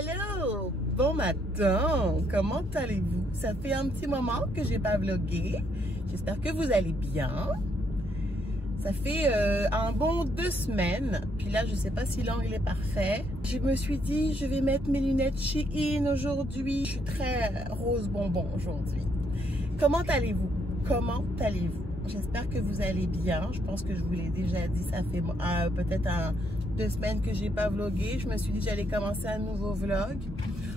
Hello! Bon matin! Comment allez-vous? Ça fait un petit moment que j'ai pas vlogué. J'espère que vous allez bien. Ça fait un bon 2 semaines. Puis là, je sais pas si l'angle est parfait. Je me suis dit, je vais mettre mes lunettes Shein aujourd'hui. Je suis très rose bonbon aujourd'hui. Comment allez-vous? Comment allez-vous? J'espère que vous allez bien. Je pense que je vous l'ai déjà dit. Ça fait peut-être 2 semaines que j'ai pas vlogué. Je me suis dit j'allais commencer un nouveau vlog.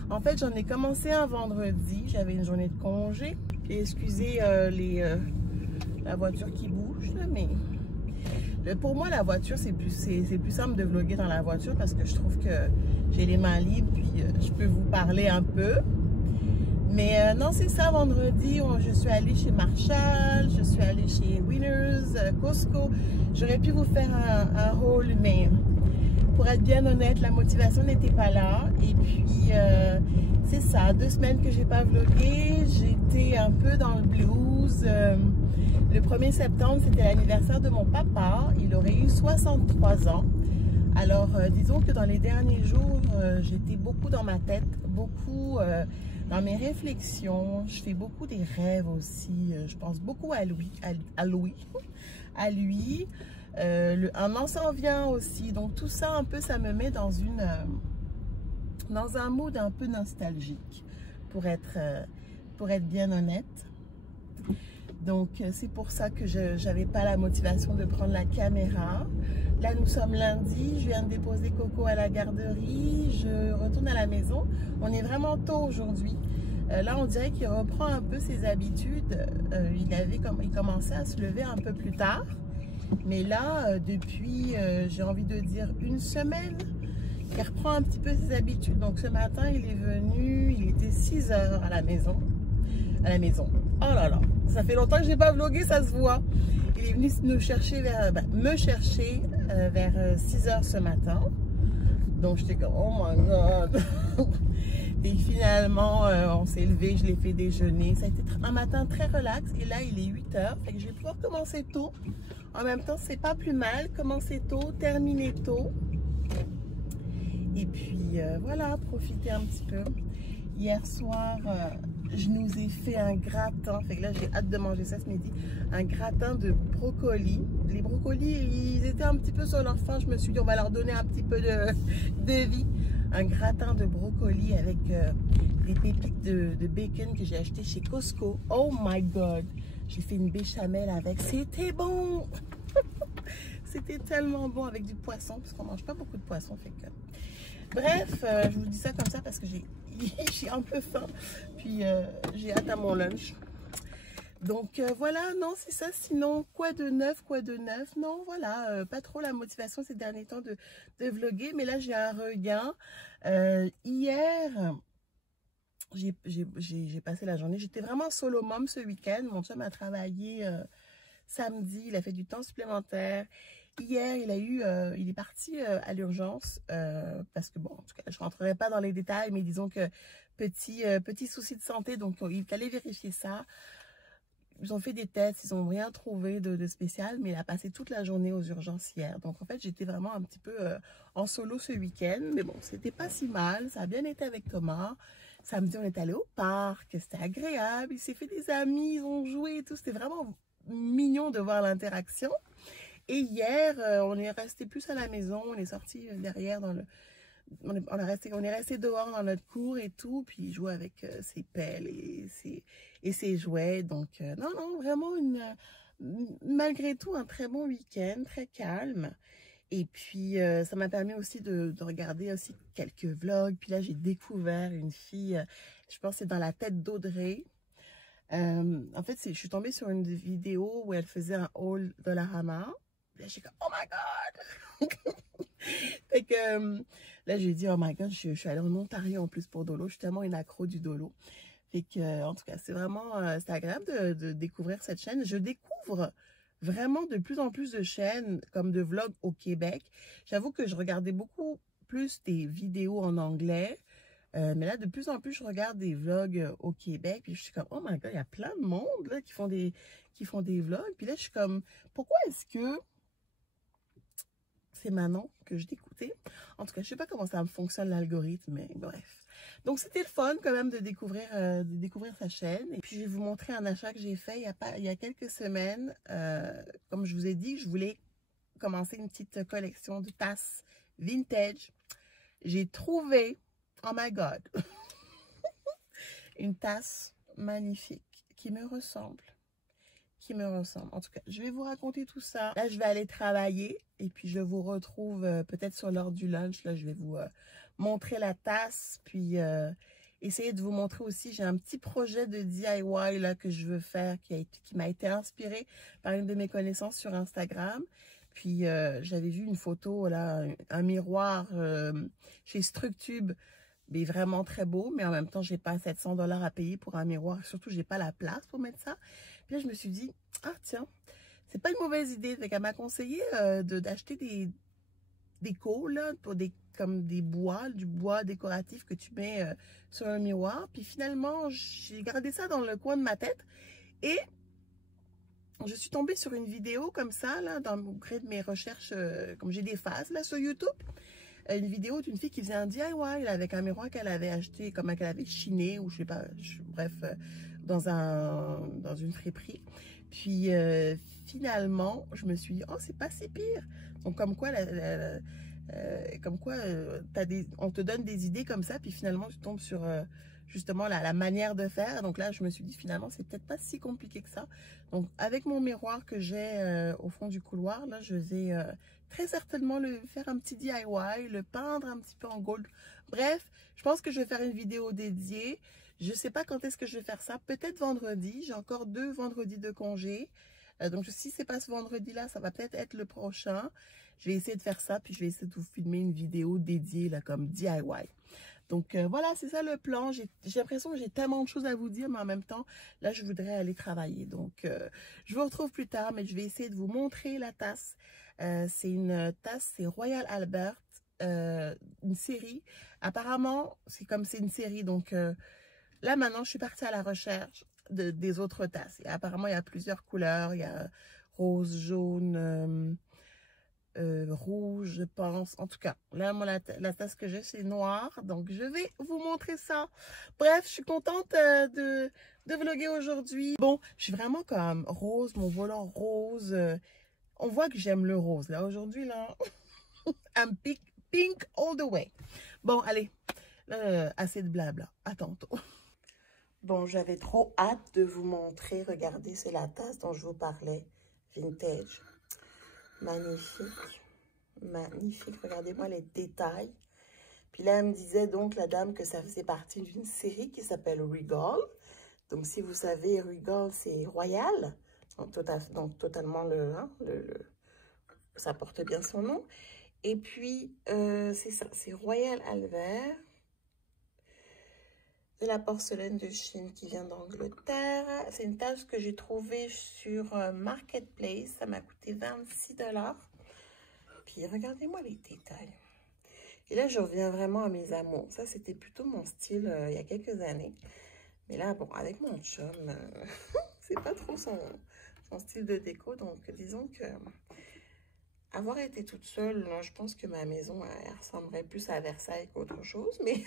En fait, j'en ai commencé un vendredi. J'avais une journée de congé. Et excusez la voiture qui bouge, là, mais pour moi, la voiture, c'est plus simple de vlogger dans la voiture parce que je trouve que j'ai les mains libres puis je peux vous parler un peu. Mais non, c'est ça, vendredi, je suis allée chez Marshall, je suis allée chez Winners, Costco. J'aurais pu vous faire un haul, mais pour être bien honnête, la motivation n'était pas là. Et puis, c'est ça, 2 semaines que j'ai pas vlogué, j'étais un peu dans le blues. Le 1er septembre, c'était l'anniversaire de mon papa, il aurait eu 63 ans. Alors, disons que dans les derniers jours, j'étais beaucoup dans ma tête, beaucoup dans mes réflexions. Je fais beaucoup des rêves aussi. Je pense beaucoup à lui. Un an s'en vient aussi. Donc, tout ça, un peu, ça me met dans un mood un peu nostalgique, pour être bien honnête. Donc, c'est pour ça que je n'avais pas la motivation de prendre la caméra. Là, nous sommes lundi. Je viens de déposer Coco à la garderie. Je retourne à la maison. On est vraiment tôt aujourd'hui. Là, on dirait qu'il reprend un peu ses habitudes. Il commençait à se lever un peu plus tard. Mais là, depuis, j'ai envie de dire 1 semaine, il reprend un petit peu ses habitudes. Donc, ce matin, il est venu. Il était 6 h à la maison. Oh là là, ça fait longtemps que j'ai pas vlogué, ça se voit. Il est venu me chercher vers 6 h ce matin. Donc j'étais comme oh my god. Et finalement on s'est levé, je l'ai fait déjeuner. Ça a été un matin très relax. Et là il est 8 h, fait que je vais pouvoir commencer tôt. En même temps c'est pas plus mal, commencer tôt, terminer tôt. Et puis voilà, profiter un petit peu. Hier soir, je nous ai fait un gratin. Fait que là, j'ai hâte de manger ça ce midi. Un gratin de brocolis. Les brocolis, ils étaient un petit peu sur leur faim. Je me suis dit, on va leur donner un petit peu de vie. Un gratin de brocolis avec des pépites de bacon que j'ai acheté chez Costco. Oh my God! J'ai fait une béchamel avec. C'était bon! C'était tellement bon avec du poisson, parce qu'on mange pas beaucoup de poisson. Fait que... Bref, je vous dis ça comme ça parce que j'ai un peu faim. Puis j'ai hâte à mon lunch. Donc voilà, non, c'est ça. Sinon, quoi de neuf? Non, voilà, pas trop la motivation ces derniers temps de vlogger. Mais là, j'ai un regain. Hier, j'ai passé la journée. J'étais vraiment solo mom ce week-end. Mon chum a travaillé samedi. Il a fait du temps supplémentaire. Hier, il est parti à l'urgence parce que, bon, en tout cas, je ne rentrerai pas dans les détails, mais disons que petit souci de santé, donc il est allé vérifier ça. Ils ont fait des tests, ils n'ont rien trouvé de spécial, mais il a passé toute la journée aux urgences hier. Donc, en fait, j'étais vraiment un petit peu en solo ce week-end, mais bon, c'était pas si mal. Ça a bien été avec Thomas. Samedi, on est allé au parc, c'était agréable. Il s'est fait des amis, ils ont joué et tout. C'était vraiment mignon de voir l'interaction. Et hier, on est resté plus à la maison, on est sorti derrière dans le... On est resté dehors dans notre cour et tout, puis il jouait avec ses pelles et ses jouets. Donc, non, vraiment, malgré tout, un très bon week-end, très calme. Et puis, ça m'a permis aussi de regarder aussi quelques vlogs. Puis là, j'ai découvert une fille, je pense que c'est dans la tête d'Audrey. En fait, je suis tombée sur une vidéo où elle faisait un haul de la Hama. Là, j'ai comme, oh my God! Fait que là, j'ai dit, oh my God, je suis allée en Ontario en plus pour Dolo. Je suis tellement une accro du Dolo. Fait que, en tout cas, c'est vraiment, c'est agréable de découvrir cette chaîne. Je découvre vraiment de plus en plus de chaînes comme de vlogs au Québec. J'avoue que je regardais beaucoup plus des vidéos en anglais. Mais là, de plus en plus, je regarde des vlogs au Québec. Puis je suis comme, oh my God, il y a plein de monde là, qui font des vlogs. Puis là, je suis comme, pourquoi est-ce que c'est maintenant que je t'écoutais. En tout cas, je sais pas comment ça fonctionne l'algorithme, mais bref. Donc, c'était le fun quand même de découvrir sa chaîne. Et puis, je vais vous montrer un achat que j'ai fait il y a quelques semaines. Comme je vous ai dit, je voulais commencer une petite collection de tasses vintage. J'ai trouvé, oh my God, une tasse magnifique qui me ressemble. En tout cas, je vais vous raconter tout ça. Là, je vais aller travailler et puis je vous retrouve peut-être sur l'heure du lunch. Là, je vais vous montrer la tasse, puis essayer de vous montrer aussi. J'ai un petit projet de DIY là que je veux faire qui m'a été inspiré par une de mes connaissances sur Instagram. Puis j'avais vu une photo là, un miroir chez Structube. Mais vraiment très beau, mais en même temps, j'ai pas 700 $ à payer pour un miroir. Surtout, j'ai pas la place pour mettre ça. Puis là, je me suis dit, ah tiens, c'est pas une mauvaise idée. Elle m'a conseillé d'acheter des décos, là, comme du bois décoratif que tu mets sur un miroir. Puis finalement, j'ai gardé ça dans le coin de ma tête. Et je suis tombée sur une vidéo comme ça, là, au gré de mes recherches, comme j'ai des phases, là, sur YouTube. Une vidéo d'une fille qui faisait un DIY avec un miroir qu'elle avait acheté, comme qu'elle avait chiné, ou je sais pas, bref, dans une friperie. Puis finalement, je me suis dit, oh, c'est pas si pire. Donc comme quoi, on te donne des idées comme ça, puis finalement, tu tombes sur justement la manière de faire. Donc là, je me suis dit, finalement, c'est peut-être pas si compliqué que ça. Donc avec mon miroir que j'ai au fond du couloir, là, je vais très certainement faire un petit DIY, le peindre un petit peu en gold. Bref, je pense que je vais faire une vidéo dédiée. Je ne sais pas quand est-ce que je vais faire ça. Peut-être vendredi. J'ai encore 2 vendredis de congé. Donc, si ce n'est pas ce vendredi-là, ça va peut-être être le prochain. Je vais essayer de faire ça. Puis, je vais essayer de vous filmer une vidéo dédiée là, comme DIY. Donc, voilà, c'est ça le plan. J'ai l'impression que j'ai tellement de choses à vous dire, mais en même temps, là, je voudrais aller travailler. Donc, je vous retrouve plus tard, mais je vais essayer de vous montrer la tasse. C'est une tasse, c'est Royal Albert, une série. Apparemment, c'est une série. Donc, là, maintenant, je suis partie à la recherche des autres tasses. Et apparemment, il y a plusieurs couleurs. Il y a rose, jaune, rouge, je pense. En tout cas, là, moi, la tasse que j'ai, c'est noire. Donc, je vais vous montrer ça. Bref, je suis contente de vlogger aujourd'hui. Bon, je suis vraiment comme rose, mon volant rose. On voit que j'aime le rose. Là, aujourd'hui, là, I'm pink all the way. Bon, allez, assez de blabla. À tantôt. Bon, j'avais trop hâte de vous montrer. Regardez, c'est la tasse dont je vous parlais. Vintage. Magnifique. Magnifique. Regardez-moi les détails. Puis là, elle me disait donc, la dame, que ça faisait partie d'une série qui s'appelle Regal. Donc, si vous savez, Regal, c'est royal. Donc totalement, ça porte bien son nom. Et puis, c'est ça, c'est Royal Albert. De la porcelaine de Chine qui vient d'Angleterre. C'est une tasse que j'ai trouvée sur Marketplace. Ça m'a coûté 26 $. Puis regardez-moi les détails. Et là, je reviens vraiment à mes amours. Ça, c'était plutôt mon style il y a quelques années. Mais là, bon, avec mon chum, c'est pas trop son style de déco. Donc, disons que avoir été toute seule, là, je pense que ma maison, elle ressemblerait plus à Versailles qu'autre chose. Mais...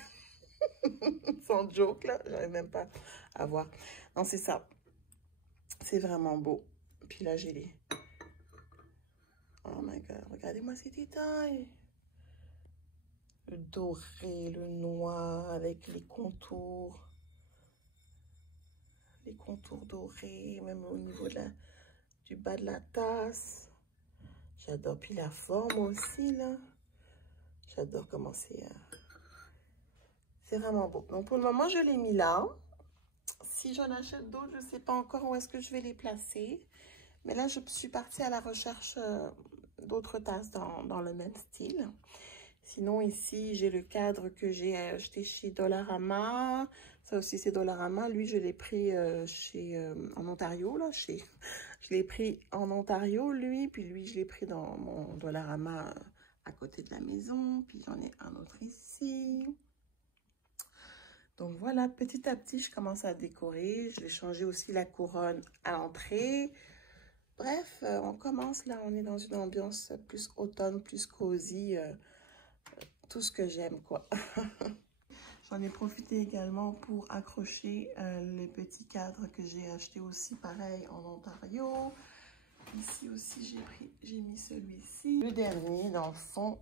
sans joke, là, j'arrive même pas à voir. Non, c'est ça. C'est vraiment beau. Puis là, j'ai les... Oh my God, regardez-moi ces détails. Le doré, le noir avec les contours. Les contours dorés, même au niveau du bas de la tasse. J'adore. Puis la forme aussi, là. J'adore comment c'est... C'est vraiment beau. Donc, pour le moment, je l'ai mis là. Si j'en achète d'autres, je ne sais pas encore où est-ce que je vais les placer. Mais là, je suis partie à la recherche d'autres tasses dans le même style. Sinon, ici, j'ai le cadre que j'ai acheté chez Dollarama. Ça aussi, c'est Dollarama. Lui, je l'ai pris en Ontario, là. Je l'ai pris en Ontario, lui. Puis lui, je l'ai pris dans mon Dollarama à côté de la maison. Puis j'en ai un autre ici. Donc voilà, petit à petit, je commence à décorer. Je vais changer aussi la couronne à l'entrée. Bref, on commence là, on est dans une ambiance plus automne, plus cosy, tout ce que j'aime quoi. J'en ai profité également pour accrocher les petits cadres que j'ai achetés aussi, pareil, en Ontario. Ici aussi, j'ai mis celui-ci. Le dernier, dans le fond,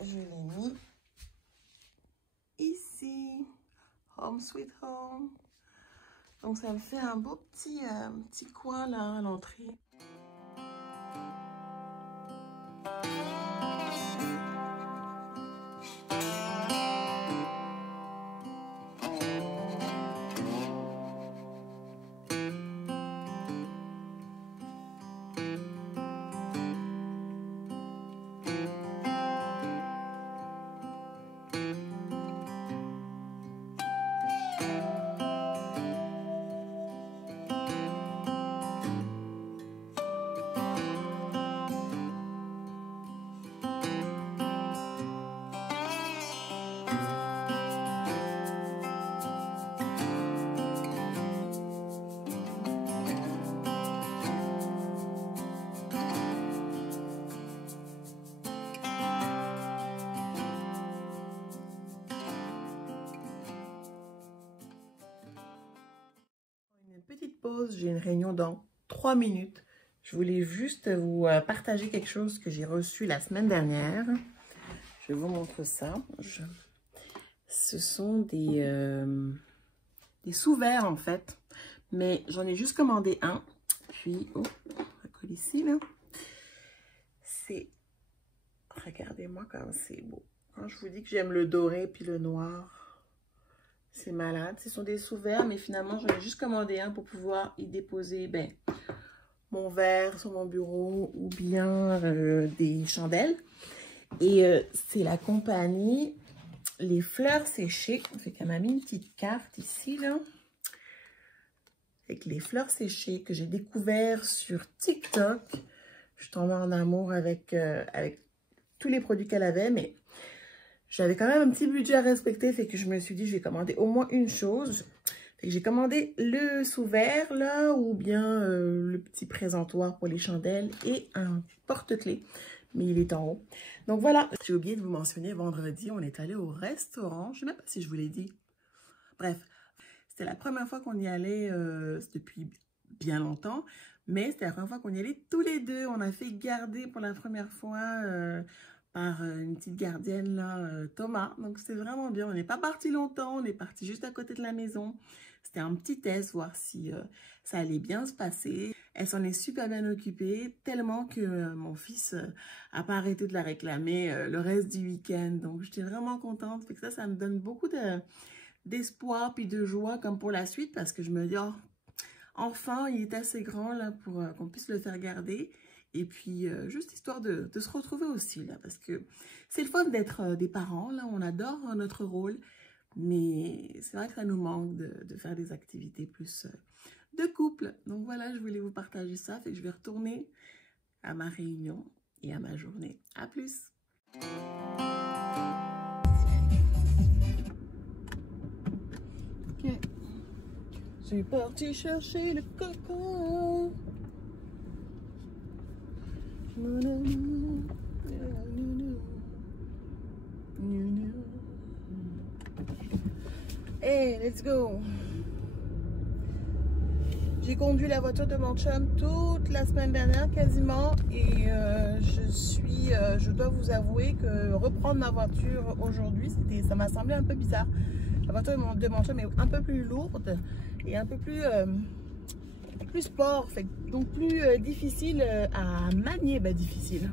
je l'ai mis ici. Home Sweet Home. Donc, ça me fait un beau petit coin là à l'entrée. Petite pause, j'ai une réunion dans 3 minutes. Je voulais juste vous partager quelque chose que j'ai reçu la semaine dernière. Je vous montre ça. Ce sont des sous-verres en fait, mais j'en ai juste commandé un. Puis, oh, ça colle ici là. C'est, regardez-moi comme c'est beau. Quand je vous dis que j'aime le doré puis le noir. C'est malade. Ce sont des sous-verres, mais finalement, j'en ai juste commandé un pour pouvoir y déposer mon verre sur mon bureau ou bien des chandelles. Et c'est la compagnie Les Fleurs Séchées. Fait qu'elle m'a mis une petite carte ici, là. Avec les fleurs séchées que j'ai découvert sur TikTok. Je suis tombée en amour avec tous les produits qu'elle avait, mais j'avais quand même un petit budget à respecter, fait que je me suis dit, je vais commander au moins une chose. J'ai commandé le sous-verre, là, ou bien le petit présentoir pour les chandelles et un porte-clés. Mais il est en haut. Donc voilà, j'ai oublié de vous mentionner, vendredi, on est allé au restaurant. Je ne sais même pas si je vous l'ai dit. Bref, c'était la première fois qu'on y allait depuis bien longtemps. Mais c'était la première fois qu'on y allait tous les deux. On a fait garder pour la première fois... par une petite gardienne là, Thomas. Donc c'était vraiment bien. On n'est pas parti longtemps, on est parti juste à côté de la maison. C'était un petit test, voir si ça allait bien se passer. Elle s'en est super bien occupée, tellement que mon fils n'a pas arrêté de la réclamer le reste du week-end. Donc j'étais vraiment contente. Fait que ça me donne beaucoup d'espoir puis de joie comme pour la suite, parce que je me dis, oh, enfin, il est assez grand là pour qu'on puisse le faire garder. Et puis, juste histoire de se retrouver aussi, là, parce que c'est le fun d'être des parents, là, on adore notre rôle, mais c'est vrai que ça nous manque de faire des activités plus de couple. Donc voilà, je voulais vous partager ça, fait que je vais retourner à ma réunion et à ma journée. À plus! Ok, c'est parti chercher le coco. Hey, let's go. J'ai conduit la voiture de mon chum toute la semaine dernière quasiment, et je dois vous avouer que reprendre ma voiture aujourd'hui, ça m'a semblé un peu bizarre. La voiture de mon chum est un peu plus lourde et un peu plus sport, donc plus difficile à manier. Difficile,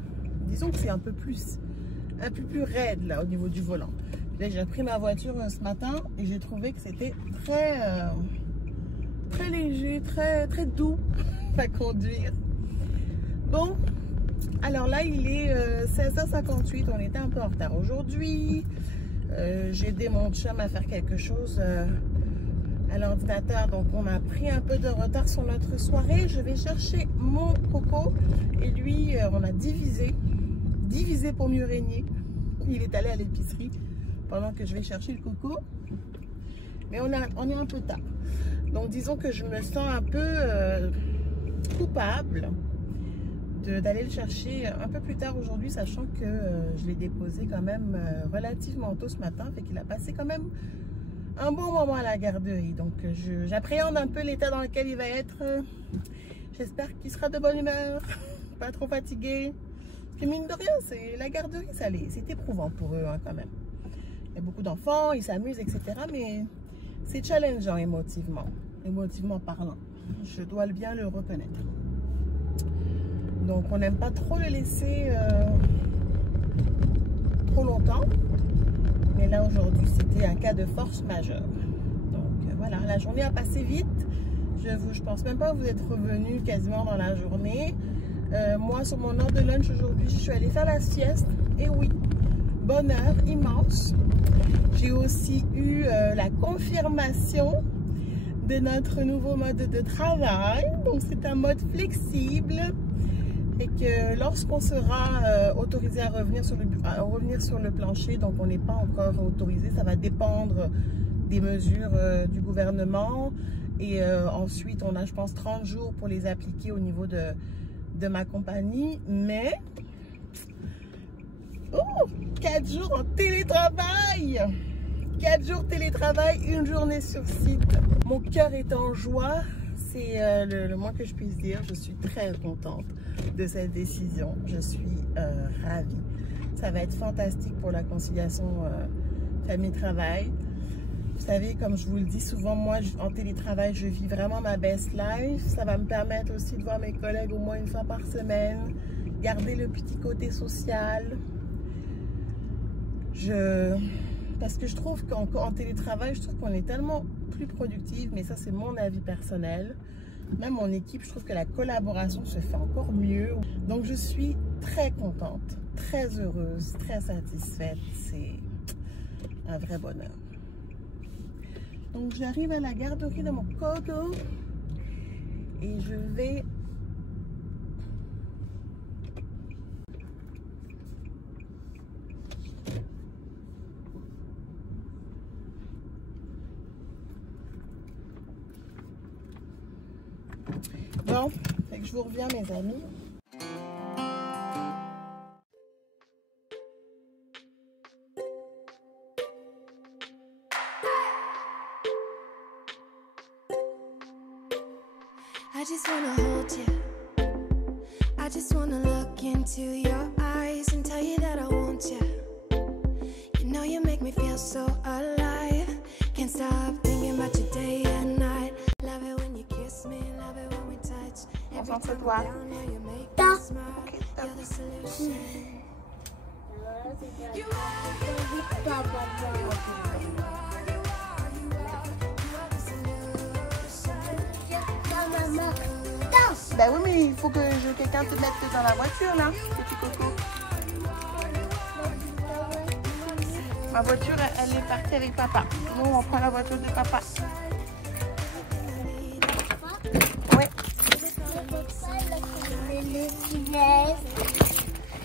disons que c'est un peu plus raide là au niveau du volant. Là, j'ai pris ma voiture ce matin et j'ai trouvé que c'était très léger, très doux à conduire. Bon, alors là il est 16h58, on était un peu en retard aujourd'hui. J'ai aidé mon chum à faire quelque chose à l'ordinateur, donc on a pris un peu de retard sur notre soirée. Je vais chercher mon coco et lui on a divisé pour mieux régner. Il est allé à l'épicerie pendant que je vais chercher le coco, mais on est un peu tard, donc disons que je me sens un peu coupable d'aller le chercher un peu plus tard aujourd'hui, sachant que je l'ai déposé quand même relativement tôt ce matin, fait qu'il a passé quand même un bon moment à la garderie. Donc j'appréhende un peu l'état dans lequel il va être. J'espère qu'il sera de bonne humeur, pas trop fatigué. Parce que mine de rien, la garderie, c'est éprouvant pour eux hein, quand même. Il y a beaucoup d'enfants, ils s'amusent, etc. Mais c'est challengeant émotivement parlant. Je dois bien le reconnaître. Donc on n'aime pas trop le laisser trop longtemps. Mais là aujourd'hui c'était un cas de force majeure. Donc voilà, la journée a passé vite. Je pense même pas que vous êtes revenu quasiment dans la journée. Moi sur mon heure de lunch aujourd'hui, je suis allée faire la sieste. Et oui, bonheur immense. J'ai aussi eu la confirmation de notre nouveau mode de travail. Donc c'est un mode flexible. Et que lorsqu'on sera autorisé à revenir sur le plancher, donc on n'est pas encore autorisé, ça va dépendre des mesures du gouvernement. Et ensuite, on a, je pense, 30 jours pour les appliquer au niveau de ma compagnie. Mais, 4 jours en télétravail! 4 jours télétravail, une journée sur site. Mon cœur est en joie. C'est le moins que je puisse dire. Je suis très contente de cette décision. Je suis ravie. Ça va être fantastique pour la conciliation famille-travail. Vous savez, comme je vous le dis souvent, moi, en télétravail, je vis vraiment ma best life. Ça va me permettre aussi de voir mes collègues au moins une fois par semaine, garder le petit côté social. Parce que je trouve qu'en télétravail, je trouve qu'on est tellement plus productive, mais ça, c'est mon avis personnel. Même mon équipe, je trouve que la collaboration se fait encore mieux. Donc, je suis très contente, très heureuse, très satisfaite. C'est un vrai bonheur. Donc, j'arrive à la garderie de mon coco et je vais... Bon, fait que je vous reviens mes amis. I just wanna hold you. I just wanna look into your eyes and tell you that I want you. You know you make me feel so alive. Can't stop thinking about you day and night. Love it when you kiss me, love it when we touch. Every time we're down, now you make me smile. You're the solution. You Ben oui, mais il faut que quelqu'un te mette dans la voiture là, petit coco. Ma voiture, elle est partie avec papa. Nous, on prend la voiture de papa. Ouais.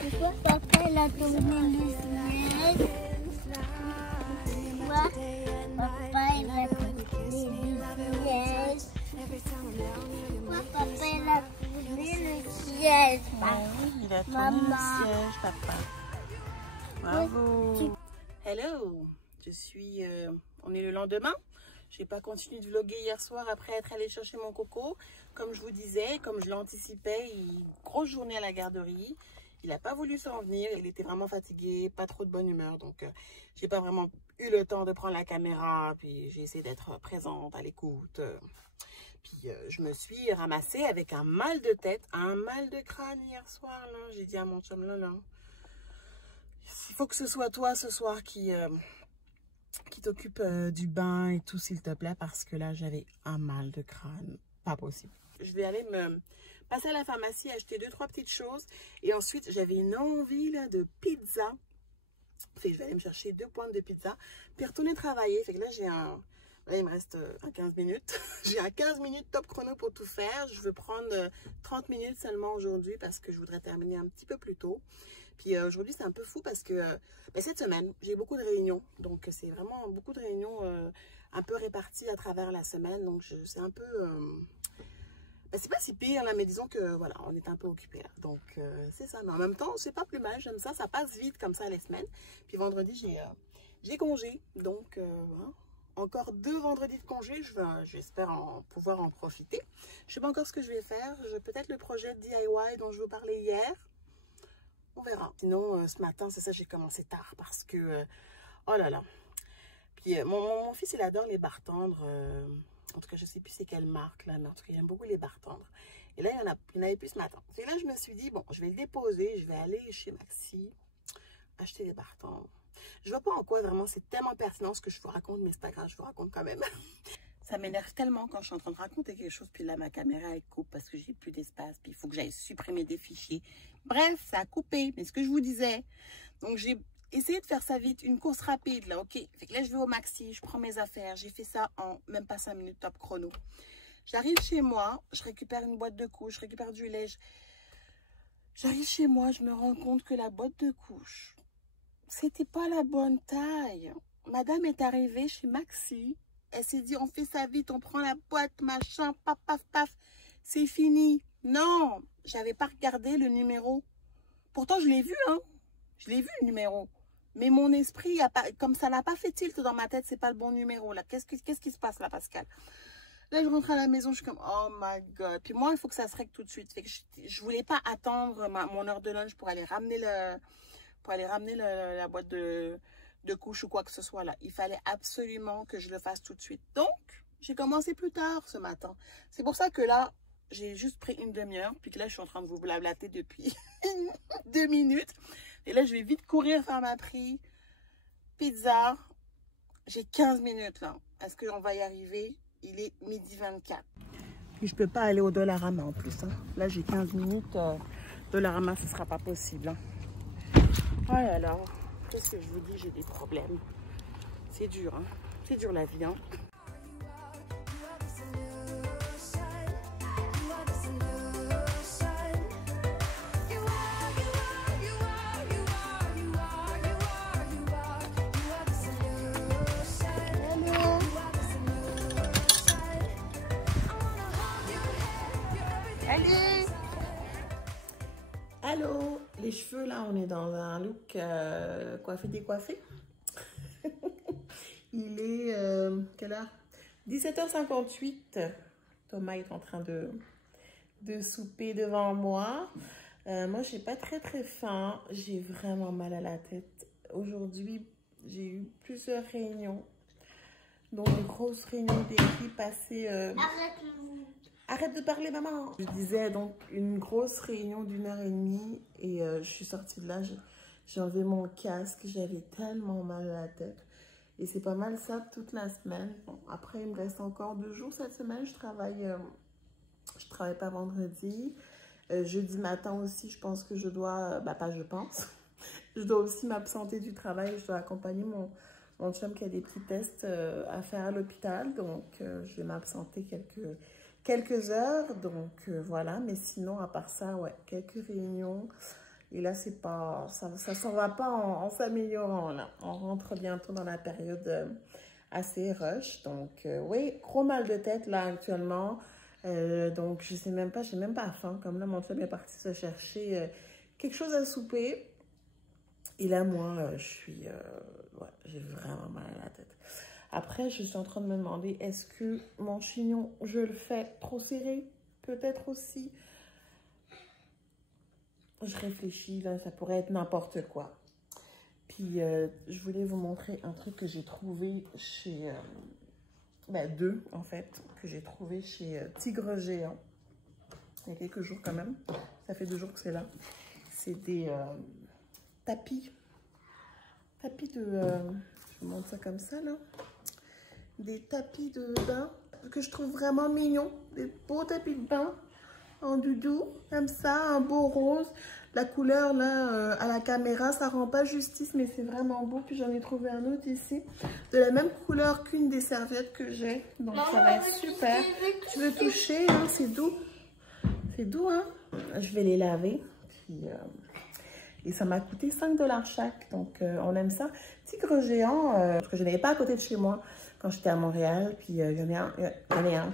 Pourquoi papa il a tourné le ciel? Pourquoi papa il a tourné le ciel? Pourquoi papa il a tourné le ciel? Il a tourné le siège, papa. Bravo. Hello, on est le lendemain. J'ai pas continué de vlogger hier soir après être allée chercher mon coco. Comme je vous disais, comme je l'anticipais, grosse journée à la garderie. Il n'a pas voulu s'en venir, il était vraiment fatigué, pas trop de bonne humeur. Donc, j'ai pas vraiment eu le temps de prendre la caméra. Puis, j'ai essayé d'être présente, à l'écoute. Puis, je me suis ramassée avec un mal de tête, un mal de crâne hier soir. J'ai dit à mon chum, là, il faut que ce soit toi ce soir qui t'occupe du bain et tout, s'il te plaît, parce que là, j'avais un mal de crâne. Pas possible. Je vais aller me passer à la pharmacie, acheter 2-3 petites choses. Et ensuite, j'avais une envie là, de pizza. Fait que je vais aller me chercher 2 pointes de pizza. Puis retourner travailler. Fait que là, là, il me reste 15 minutes. J'ai un 15 minutes top chrono pour tout faire. Je veux prendre 30 minutes seulement aujourd'hui parce que je voudrais terminer un petit peu plus tôt. Puis aujourd'hui, c'est un peu fou parce que cette semaine, j'ai beaucoup de réunions. Donc, c'est vraiment beaucoup de réunions un peu réparties à travers la semaine. Donc, c'est un peu... Ben, c'est pas si pire là, mais disons que voilà, on est un peu occupé là. Donc c'est ça. Mais en même temps, c'est pas plus mal, j'aime ça. Ça passe vite comme ça les semaines. Puis vendredi, j'ai congé. Donc hein, encore 2 vendredis de congé. J'espère pouvoir en profiter. Je sais pas encore ce que je vais faire. Peut-être le projet DIY dont je vous parlais hier. On verra. Sinon, ce matin, c'est ça, j'ai commencé tard parce que oh là là. Puis mon fils, il adore les barres tendres. En tout cas, je ne sais plus c'est quelle marque là, mais en tout cas, il aime beaucoup les barres tendres. Et là, il n'y en avait plus ce matin. Et là, je me suis dit, bon, je vais le déposer, je vais aller chez Maxi, acheter des barres tendres. Je ne vois pas en quoi vraiment c'est tellement pertinent ce que je vous raconte, mais c'est pas grave, je vous raconte quand même. Ça m'énerve tellement quand je suis en train de raconter quelque chose, puis là, ma caméra, elle coupe parce que j'ai plus d'espace, puis il faut que j'aille supprimer des fichiers. Bref, ça a coupé, mais ce que je vous disais, donc j'ai essayé de faire ça vite, une course rapide, là, ok. Fait que là, je vais au Maxi, je prends mes affaires, j'ai fait ça en même pas 5 minutes top chrono. J'arrive chez moi, je récupère une boîte de couches, je récupère du lait. J'arrive chez moi, je me rends compte que la boîte de couches, c'était pas la bonne taille. Madame est arrivée chez Maxi, elle s'est dit, on fait ça vite, on prend la boîte, machin, paf, paf, paf, c'est fini. Non, j'avais pas regardé le numéro. Pourtant, je l'ai vu, hein. Je l'ai vu, le numéro. Mais mon esprit, comme ça n'a pas fait tilt dans ma tête, c'est pas le bon numéro, là. Qu'est-ce qui se passe, là, Pascal? Là, je rentre à la maison, je suis comme, oh my God. Puis moi, il faut que ça se règle tout de suite. Fait que je voulais pas attendre mon heure de lunch pour aller ramener la boîte de couches ou quoi que ce soit, là. Il fallait absolument que je le fasse tout de suite. Donc, j'ai commencé plus tard ce matin. C'est pour ça que là, j'ai juste pris une demi-heure. Puis que là, je suis en train de vous blablater depuis 2 minutes. Et là, je vais vite courir faire ma prise. Pizza. J'ai 15 minutes, là. Est-ce qu'on va y arriver? Il est 12h24. Puis je peux pas aller au Dollarama en plus. Hein. Là, j'ai 15 minutes. Dollarama, ce sera pas possible. Hein. Oh là là. Qu'est-ce que je vous dis? J'ai des problèmes. C'est dur, hein. C'est dur la vie, hein. Allez! Allô! Les cheveux, là, on est dans un look coiffé décoiffé. Il est, quelle heure? 17h58. Thomas est en train de souper devant moi. Moi, j'ai pas très faim. J'ai vraiment mal à la tête. Aujourd'hui, j'ai eu plusieurs réunions. Donc, une grosse réunion d'équipe assez... Arrête de parler, maman. Je disais donc une grosse réunion d'1h30 et je suis sortie de là. J'ai enlevé mon casque. J'avais tellement mal à la tête. Et c'est pas mal ça toute la semaine. Bon, après, il me reste encore 2 jours cette semaine. Je travaille pas vendredi. Jeudi matin aussi, je pense que je dois... je pense. Je dois aussi m'absenter du travail. Je dois accompagner mon chum qui a des petits tests à faire à l'hôpital. Donc, je vais m'absenter quelques heures. Donc, voilà. Mais sinon, à part ça, ouais, quelques réunions. Et là, c'est pas, ça s'en va pas en s'améliorant, là. On rentre bientôt dans la période assez rush. Donc, oui, gros mal de tête, là, actuellement. Donc, je sais même pas, j'ai même pas faim. Comme là, mon chum est parti se chercher quelque chose à souper. Et là, moi, ouais, j'ai vraiment mal à la tête. Après, je suis en train de me demander, est-ce que mon chignon, je le fais trop serré? Peut-être aussi. Je réfléchis, là, ça pourrait être n'importe quoi. Puis, je voulais vous montrer un truc que j'ai trouvé chez... deux, en fait, que j'ai trouvé chez Tigre Géant. Il y a quelques jours, quand même. Ça fait 2 jours que c'est là. C'est des tapis. Tapis de... je vous montre ça comme ça, là. Des tapis de bain que je trouve vraiment mignons. Des beaux tapis de bain. En doudou, comme ça, un beau rose. La couleur, là, à la caméra, ça rend pas justice, mais c'est vraiment beau. Puis j'en ai trouvé un autre ici, de la même couleur qu'une des serviettes que j'ai. Donc ça va être super. Tu veux toucher, hein, c'est doux. C'est doux, hein. Je vais les laver. Puis, et ça m'a coûté 5 $ chaque. Donc on aime ça. Tigre Géant, parce que je n'avais pas à côté de chez moi quand j'étais à Montréal. Puis il y en a un.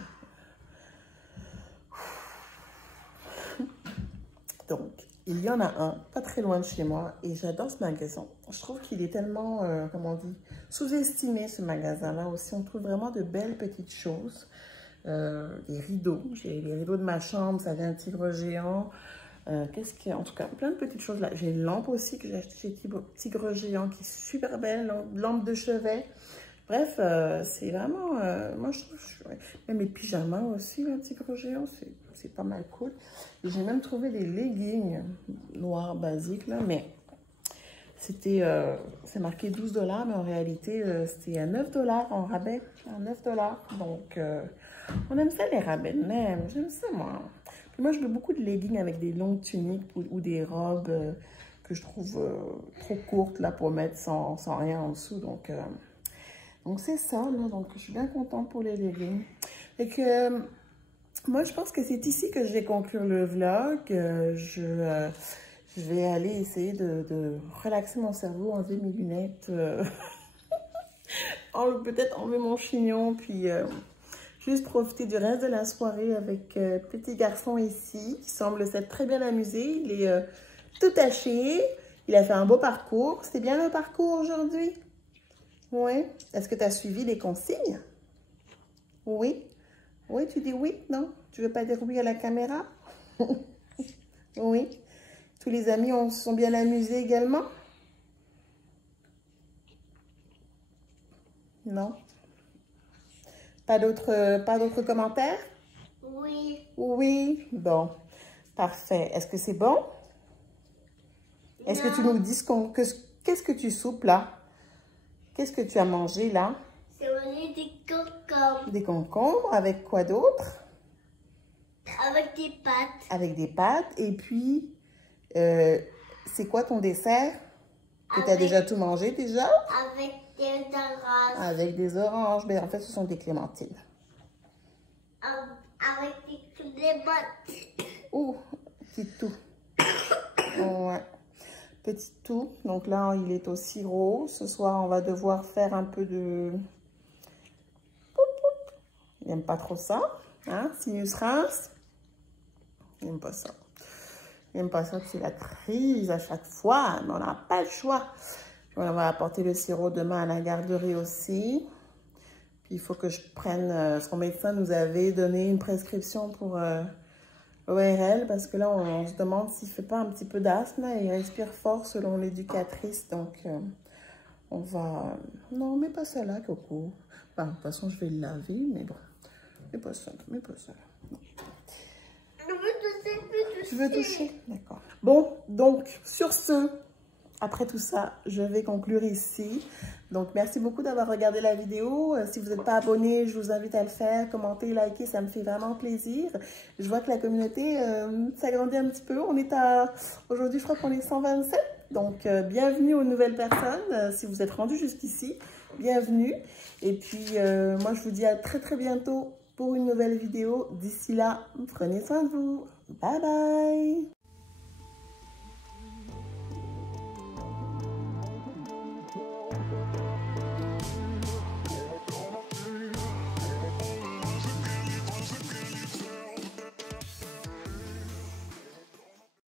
Donc, il y en a un, pas très loin de chez moi, et j'adore ce magasin. Je trouve qu'il est tellement, comment on dit, sous-estimé, ce magasin-là aussi. On trouve vraiment de belles petites choses. Les rideaux, j'ai les rideaux de ma chambre, ça vient un tigre géant. Qu'est-ce qu'il y a? En tout cas, plein de petites choses là. J'ai une lampe aussi que j'ai achetée chez Tigre Géant qui est super belle, lampe de chevet. Bref, c'est vraiment, moi je trouve, même les pyjamas aussi, un Tigre Géant, c'est pas mal cool. J'ai même trouvé des leggings noirs basiques là, mais c'était, c'est marqué 12 $, mais en réalité, c'était à 9 $ en rabais, à 9 $. Donc, on aime ça les rabais même, j'aime ça moi. Puis moi, je mets beaucoup de leggings avec des longues tuniques ou des robes que je trouve trop courtes là pour mettre sans rien en dessous. Donc c'est ça, là. Donc je suis bien contente pour les leggings. Et que moi, je pense que c'est ici que je vais conclure le vlog. Je vais aller essayer de relaxer mon cerveau, enlever mes lunettes, peut-être enlever mon chignon, puis juste profiter du reste de la soirée avec petit garçon ici, qui semble s'être très bien amusé. Il est tout taché, il a fait un beau parcours. C'était bien le parcours aujourd'hui? Oui. Est-ce que tu as suivi les consignes? Oui. Oui, tu dis oui, non? Tu veux pas dire oui à la caméra? Oui. Tous les amis se sont bien amusés également? Non? Pas d'autres commentaires? Oui. Oui. Bon. Parfait. Est-ce que c'est bon? Est-ce que tu nous dis qu'est-ce que tu soupes là? Qu'est-ce que tu as mangé là? C'est mangé des concombres. Des concombres. Avec quoi d'autre? Avec des pâtes. Avec des pâtes. Et puis, c'est quoi ton dessert? Que tu as déjà tout mangé déjà? Avec des oranges. Avec des oranges. Mais en fait, ce sont des clémentines. Avec des clémentines. Ouh, petit tout. Ouais. Petit tout. Donc là, il est au sirop. Ce soir, on va devoir faire un peu de... Il n'aime pas trop ça. Hein? Sinus rince. Il n'aime pas ça. Il n'aime pas ça, c'est la crise à chaque fois. Mais on n'a pas le choix. On va apporter le sirop demain à la garderie aussi. Puis il faut que je prenne... son médecin nous avait donné une prescription pour... ORL, parce que là, on se demande s'il ne fait pas un petit peu d'asthme. Il respire fort selon l'éducatrice. Donc, on va... Non, mets pas ça là, Coco. Enfin, de toute façon, je vais le laver, mais bon. Mets pas ça là, mets pas ça là. Je veux toucher, Tu veux toucher? D'accord. Bon, donc, sur ce, après tout ça, je vais conclure ici. Donc, merci beaucoup d'avoir regardé la vidéo. Si vous n'êtes pas abonné, je vous invite à le faire. Commentez, likez, ça me fait vraiment plaisir. Je vois que la communauté s'agrandit un petit peu. On est à... Aujourd'hui, je crois qu'on est 127. Donc, bienvenue aux nouvelles personnes. Si vous êtes rendus jusqu'ici, bienvenue. Et puis, moi, je vous dis à très, très bientôt pour une nouvelle vidéo. D'ici là, prenez soin de vous. Bye bye!